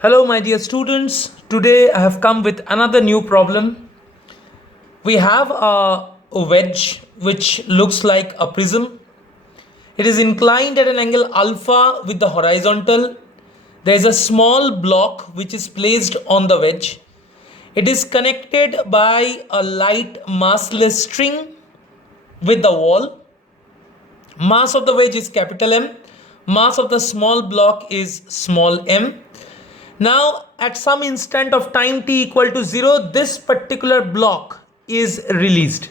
Hello, my dear students. Today I have come with another new problem. We have a wedge which looks like a prism. It is inclined at an angle alpha with the horizontal. There is a small block which is placed on the wedge. It is connected by a light massless string with the wall. Mass of the wedge is capital M. Mass of the small block is small m. Now, at some instant of time t equal to 0, this particular block is released.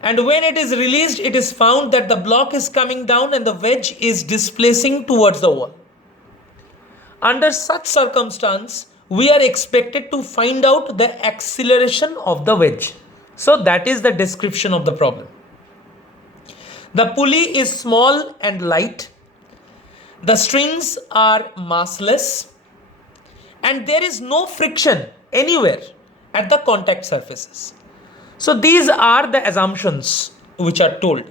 And when it is released, it is found that the block is coming down and the wedge is displacing towards the wall. Under such circumstance, we are expected to find out the acceleration of the wedge. So that is the description of the problem. The pulley is small and light. The strings are massless. And there is no friction anywhere at the contact surfaces. So these are the assumptions which are told.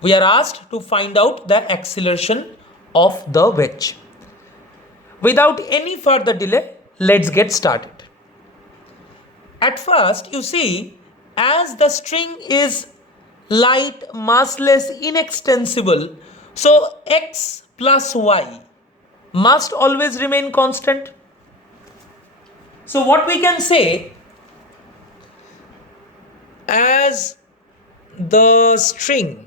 We are asked to find out the acceleration of the wedge. Without any further delay, let's get started. At first, you see, as the string is light, massless, inextensible, so x plus y must always remain constant. So what we can say, as the string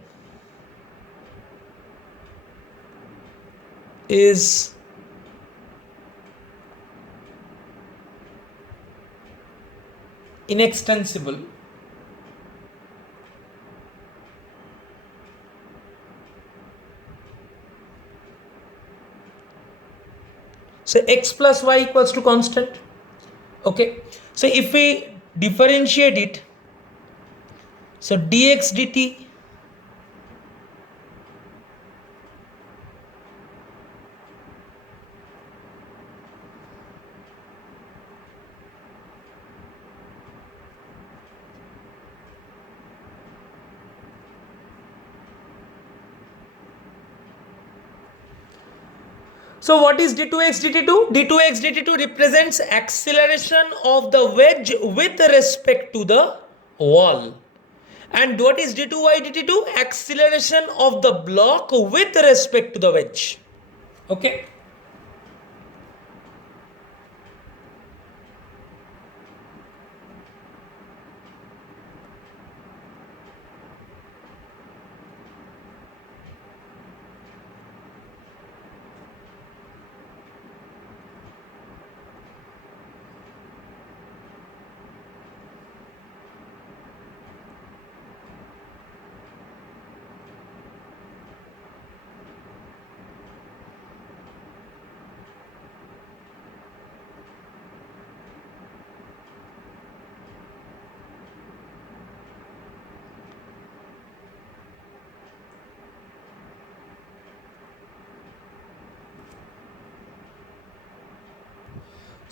is inextensible, so x plus y equals to constant. Okay, so if we differentiate it, so dx dt so what is d2x dt2? d2x dt2 represents acceleration of the wedge with respect to the wall. And what is d2y dt2? Acceleration of the block with respect to the wedge. Okay.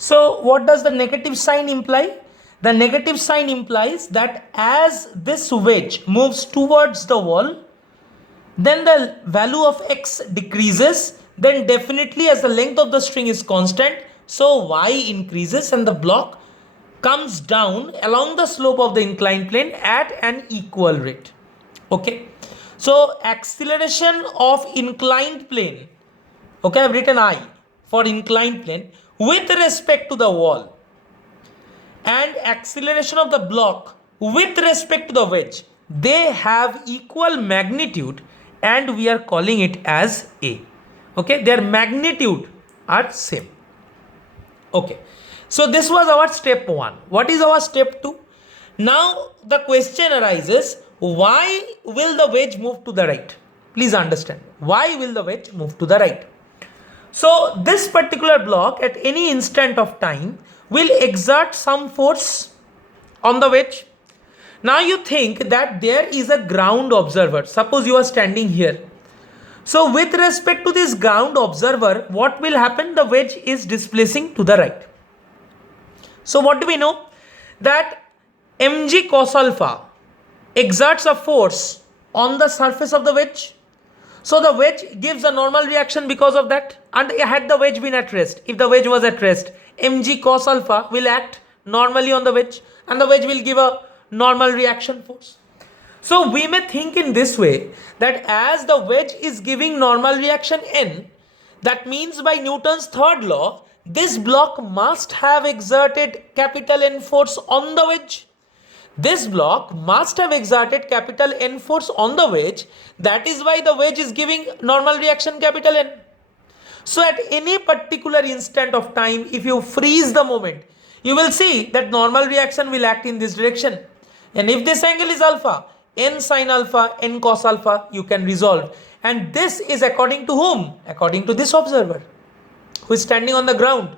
So what does the negative sign imply? The negative sign implies that as this wedge moves towards the wall, then the value of x decreases, then definitely as the length of the string is constant, so y increases and the block comes down along the slope of the inclined plane at an equal rate. Okay, so acceleration of inclined plane, okay, I've written I for inclined plane with respect to the wall, and acceleration of the block with respect to the wedge, they have equal magnitude and we are calling it as A. Okay, their magnitude are same. Okay, so this was our step 1. What is our step 2? Now the question arises, why will the wedge move to the right? Please understand, why will the wedge move to the right? So this particular block at any instant of time will exert some force on the wedge. Now you think that there is a ground observer. Suppose you are standing here. So with respect to this ground observer, what will happen? The wedge is displacing to the right. So what do we know? That mg cos alpha exerts a force on the surface of the wedge. So the wedge gives a normal reaction because of that. And had the wedge been at rest, if the wedge was at rest, mg cos alpha will act normally on the wedge and the wedge will give a normal reaction force. So we may think in this way that as the wedge is giving normal reaction N, that means by Newton's third law, this block must have exerted capital N force on the wedge. This block must have exerted capital N force on the wedge. That is why the wedge is giving normal reaction capital N. So at any particular instant of time, if you freeze the moment, you will see that normal reaction will act in this direction. And if this angle is alpha, N sin alpha, N cos alpha, you can resolve. And this is according to whom? According to this observer who is standing on the ground.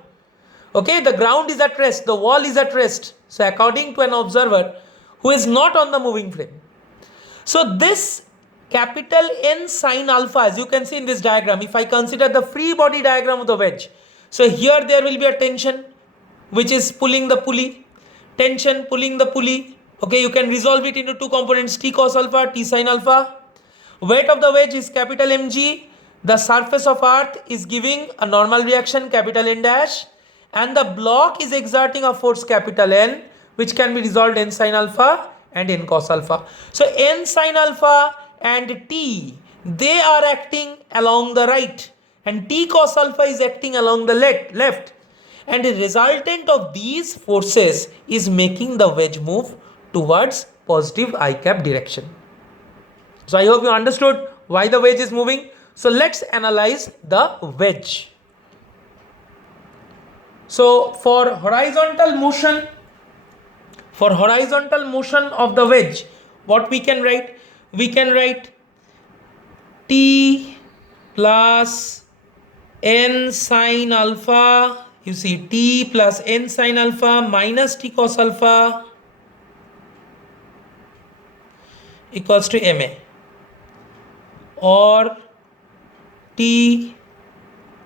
Okay, the ground is at rest, the wall is at rest. So according to an observer who is not on the moving frame. So this capital N sin alpha, as you can see in this diagram, if I consider the free body diagram of the wedge, so here there will be a tension which is pulling the pulley, tension pulling the pulley. Okay, you can resolve it into two components, T cos alpha, T sin alpha. Weight of the wedge is capital Mg. The surface of earth is giving a normal reaction capital N dash, and the block is exerting a force capital N, which can be resolved N sin alpha and N cos alpha. So N sin alpha and T, they are acting along the right, and T cos alpha is acting along the left. And the resultant of these forces is making the wedge move towards positive I cap direction. So I hope you understood why the wedge is moving. So let's analyze the wedge. So for horizontal motion of the wedge, what we can write? We can write T plus N sin alpha. You see, T plus N sin alpha minus T cos alpha equals to Ma, or T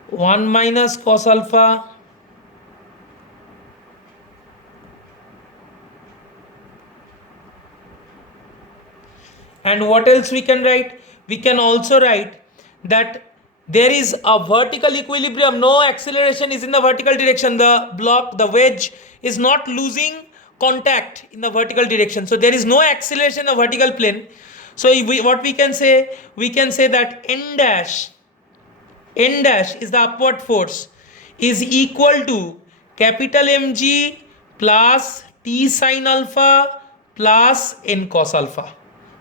1 minus cos alpha and what else we can write? We can also write that there is a vertical equilibrium, no acceleration is in the vertical direction, the wedge is not losing contact in the vertical direction, so there is no acceleration in the vertical plane. So what we can say that N dash is the upward force, is equal to capital Mg plus T sin alpha plus N cos alpha.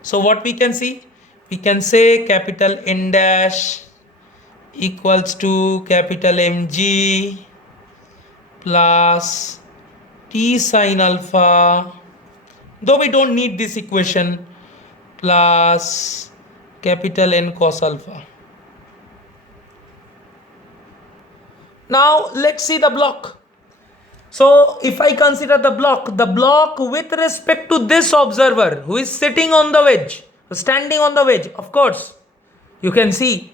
So what we can see? We can say capital N dash equals to capital Mg plus T sin alpha, though we don't need this equation, plus capital N cos alpha. Now let's see the block. So if I consider the block with respect to this observer who is sitting on the wedge, standing on the wedge, of course, you can see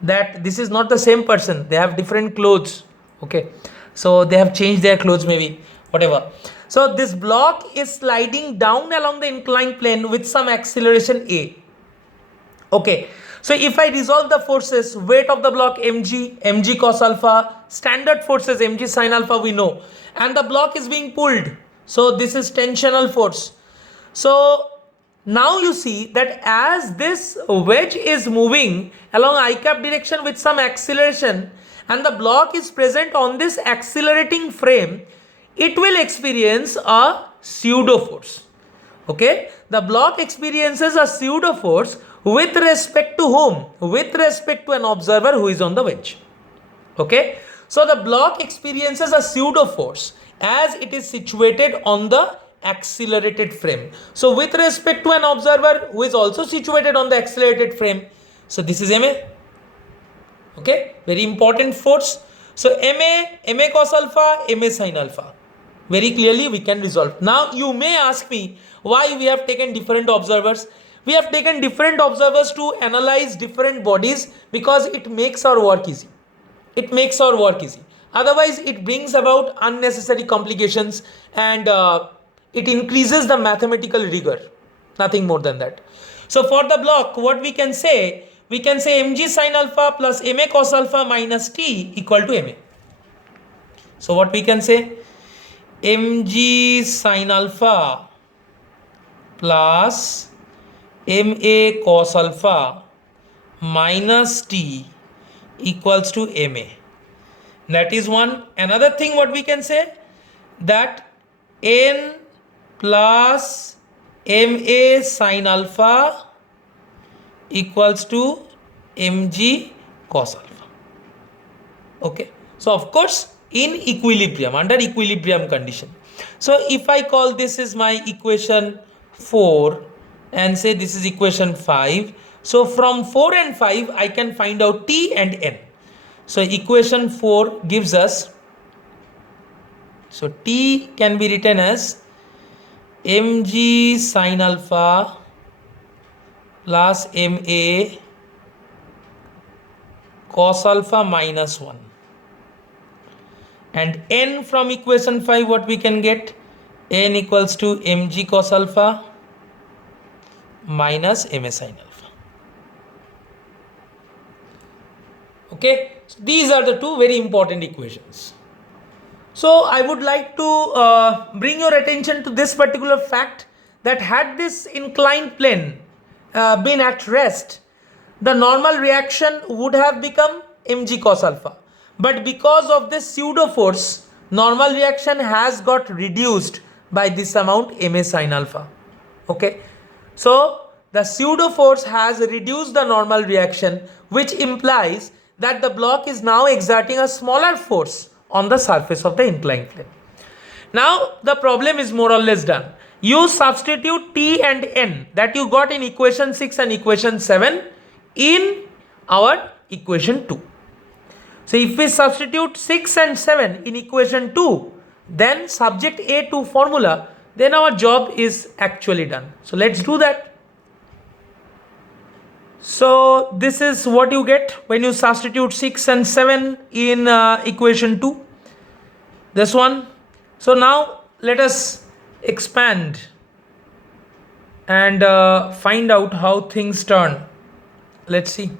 that this is not the same person. They have different clothes. Okay, so they have changed their clothes, maybe, whatever. So this block is sliding down along the inclined plane with some acceleration A. Okay, so if I resolve the forces, weight of the block mg cos alpha, standard forces mg sin alpha we know, and the block is being pulled. So this is tensional force. So now you see that as this wedge is moving along I cap direction with some acceleration and the block is present on this accelerating frame, it will experience a pseudo force. Okay, the block experiences a pseudo force with respect to whom? With respect to an observer who is on the wedge. Okay, so the block experiences a pseudo force as it is situated on the accelerated frame. So with respect to an observer who is also situated on the accelerated frame, so this is Ma. Okay, very important force. So Ma cos alpha, Ma sin alpha. Very clearly we can resolve. Now you may ask me why we have taken different observers. We have taken different observers to analyze different bodies because it makes our work easy. It makes our work easy. Otherwise it brings about unnecessary complications and it increases the mathematical rigor. Nothing more than that. So for the block, what we can say, we can say mg sin alpha plus ma cos alpha minus t equal to ma. So what we can say, mg sin alpha plus ma cos alpha minus t equals to ma. That is one. Another thing what we can say, that n plus ma sin alpha equals to mg cos alpha. Okay, so of course in equilibrium, under equilibrium condition. So if I call this is my equation 4 and say this is equation 5, so from 4 and 5 I can find out t and n. So equation 4 gives us, so t can be written as mg sin alpha plus ma cos alpha minus 1, and n from equation 5 what we can get, n equals to mg cos alpha minus ma sin alpha. Okay, so these are the two very important equations. So I would like to bring your attention to this particular fact, that had this inclined plane been at rest, the normal reaction would have become mg cos alpha. But because of this pseudo force, normal reaction has got reduced by this amount ma sin alpha. Okay, so the pseudo force has reduced the normal reaction, which implies that the block is now exerting a smaller force on the surface of the inclined plane. Now the problem is more or less done. You substitute t and n that you got in equation 6 and equation 7 in our equation 2. So if we substitute 6 and 7 in equation 2, then subject A to formula, then our job is actually done. So let's do that. So this is what you get when you substitute 6 and 7 in equation 2. This one. So now let us expand and find out how things turn. Let's see.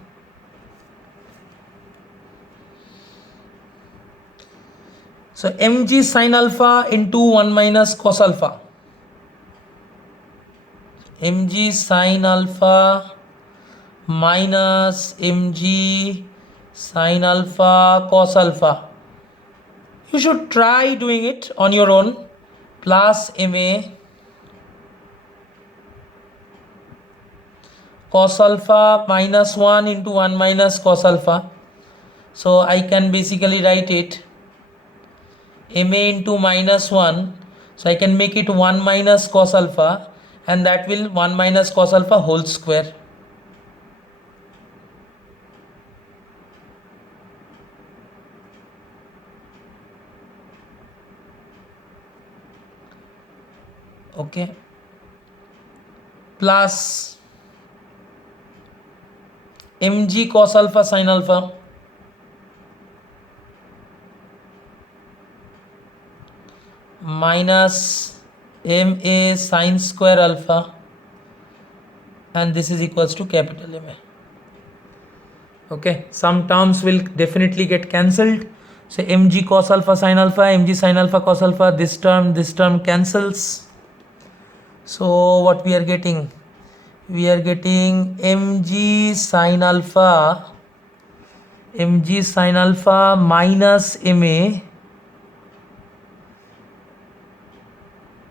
So mg sin alpha into 1 minus cos alpha. Mg sin alpha minus mg sin alpha cos alpha. You should try doing it on your own. Plus ma cos alpha minus 1 into 1 minus cos alpha. So I can basically write it ma into minus 1. So I can make it 1 minus cos alpha, and that will 1 minus cos alpha whole square. Okay, plus mg cos alpha sin alpha minus ma sin square alpha, and this is equals to capital Ma. Okay, some terms will definitely get cancelled. So mg cos alpha sin alpha, mg sin alpha cos alpha, this term cancels. So what we are getting? We are getting mg sin alpha minus ma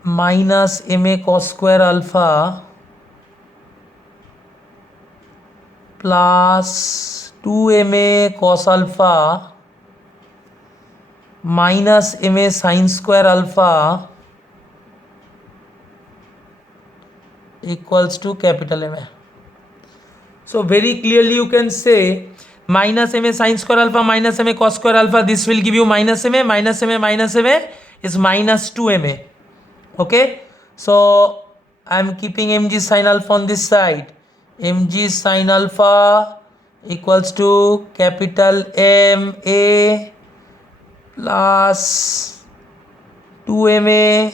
minus ma cos square alpha plus 2ma cos alpha minus ma sin square alpha equals to capital Ma. So very clearly you can say minus ma sin square alpha minus ma cos square alpha, this will give you minus ma is minus 2ma. Okay, so I am keeping mg sin alpha on this side. Mg sin alpha equals to capital Ma plus 2ma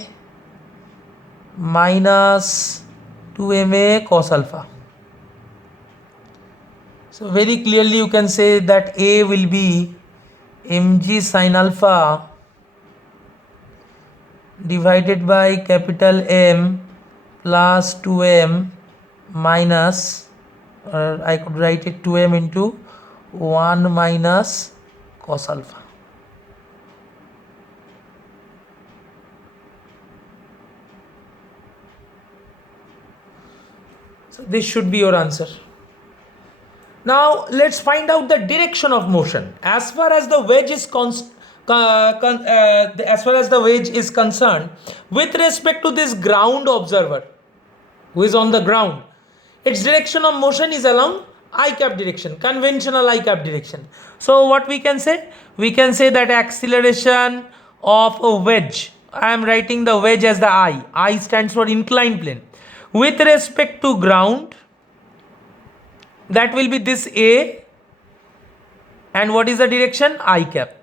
minus 2ma cos alpha. So very clearly you can say that A will be mg sin alpha divided by capital M plus 2m minus, I could write it 2m into 1 minus cos alpha. So this should be your answer. Now let's find out the direction of motion. As far as the wedge is concerned, with respect to this ground observer who is on the ground, its direction of motion is along I cap direction, conventional I cap direction. So what we can say? We can say that acceleration of a wedge, I am writing the wedge as the I. I stands for inclined plane. With respect to ground, that will be this A, and what is the direction? I cap.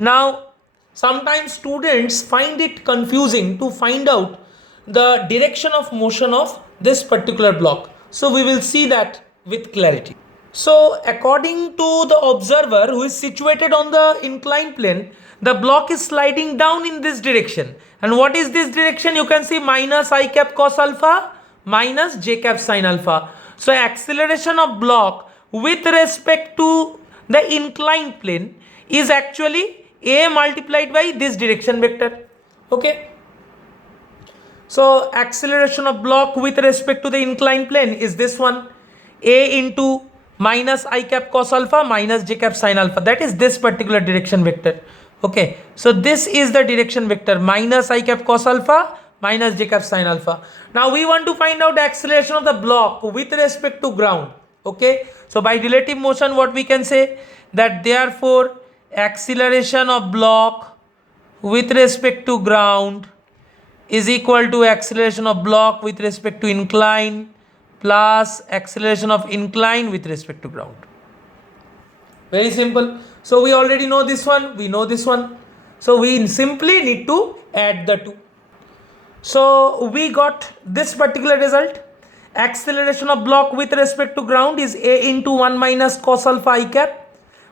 Now sometimes students find it confusing to find out the direction of motion of this particular block. So we will see that with clarity. So according to the observer who is situated on the inclined plane, the block is sliding down in this direction. And what is this direction? You can see minus I cap cos alpha minus j cap sin alpha. So acceleration of block with respect to the inclined plane is actually A multiplied by this direction vector. Okay. So acceleration of block with respect to the inclined plane is this one, A into minus I cap cos alpha minus j cap sin alpha. That is this particular direction vector. Okay. So this is the direction vector, minus I cap cos alpha minus j cap sin alpha. Now we want to find out the acceleration of the block with respect to ground. Okay. So by relative motion, what we can say, that therefore acceleration of block with respect to ground is equal to acceleration of block with respect to incline plus acceleration of incline with respect to ground. Very simple. So we already know this one, we know this one. So we simply need to add the two. So we got this particular result. Acceleration of block with respect to ground is A into 1 minus cos alpha I cap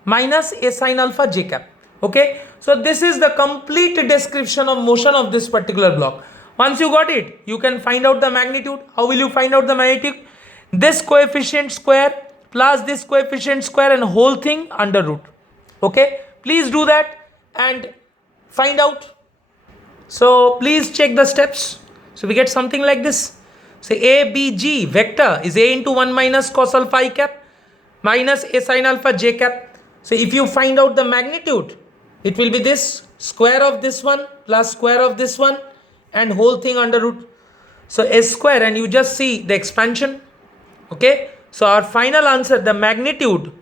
minus A sin alpha j cap. Okay. So this is the complete description of motion of this particular block. Once you got it, you can find out the magnitude. How will you find out the magnitude? This coefficient square plus this coefficient square and whole thing under root. Okay. Please do that and find out. So please check the steps. So we get something like this. So ABG vector is A into 1 minus cos alpha I cap minus A sin alpha j cap. So if you find out the magnitude, it will be this square of this one plus square of this one and whole thing under root. So S square, and you just see the expansion. Okay. So our final answer, the magnitude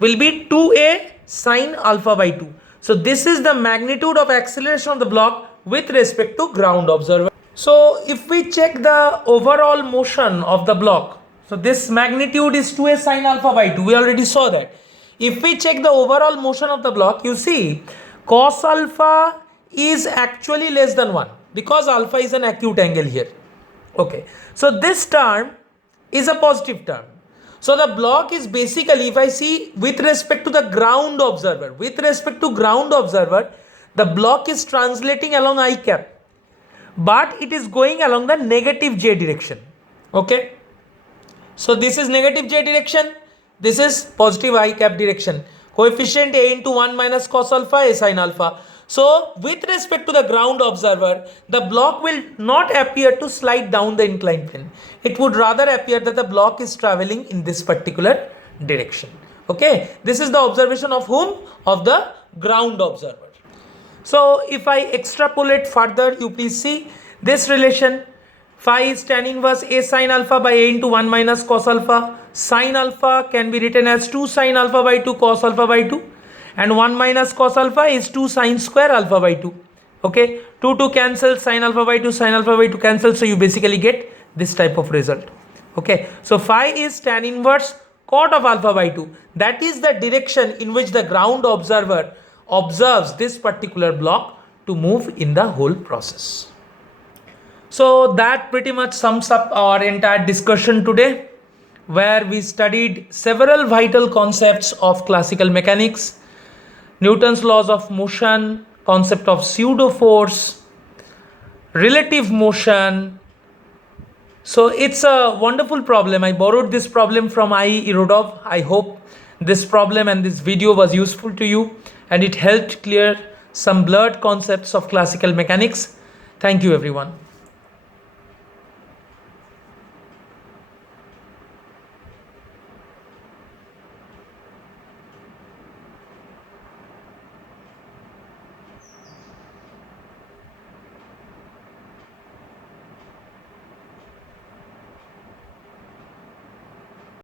will be 2A sin alpha by 2. So this is the magnitude of acceleration of the block with respect to ground observer. So if we check the overall motion of the block, so this magnitude is 2A sin alpha by 2. We already saw that. If we check the overall motion of the block, you see cos alpha is actually less than 1 because alpha is an acute angle here. Okay. So this term is a positive term. So the block is basically, if I see with respect to the ground observer, the block is translating along I cap, but it is going along the negative j direction. Okay. So this is negative j direction. This is positive I cap direction. Coefficient A into 1 minus cos alpha A sin alpha. So with respect to the ground observer, the block will not appear to slide down the inclined plane. It would rather appear that the block is traveling in this particular direction. Okay. This is the observation of whom? Of the ground observer. So if I extrapolate further, you please see this relation. Phi is tan inverse A sin alpha by A into 1 minus cos alpha. Sin alpha can be written as 2 sin alpha by 2 cos alpha by 2. And 1 minus cos alpha is 2 sin square alpha by 2. Okay. 2 cancel, sin alpha by 2, sin alpha by 2 cancel. So you basically get this type of result. Okay. So phi is tan inverse cot of alpha by 2. That is the direction in which the ground observer observes this particular block to move in the whole process. So that pretty much sums up our entire discussion today. where we studied several vital concepts of classical mechanics, Newton's laws of motion, concept of pseudo force, relative motion. So it's a wonderful problem. I borrowed this problem from I. Irodov. I hope this problem and this video was useful to you and it helped clear some blurred concepts of classical mechanics. Thank you everyone.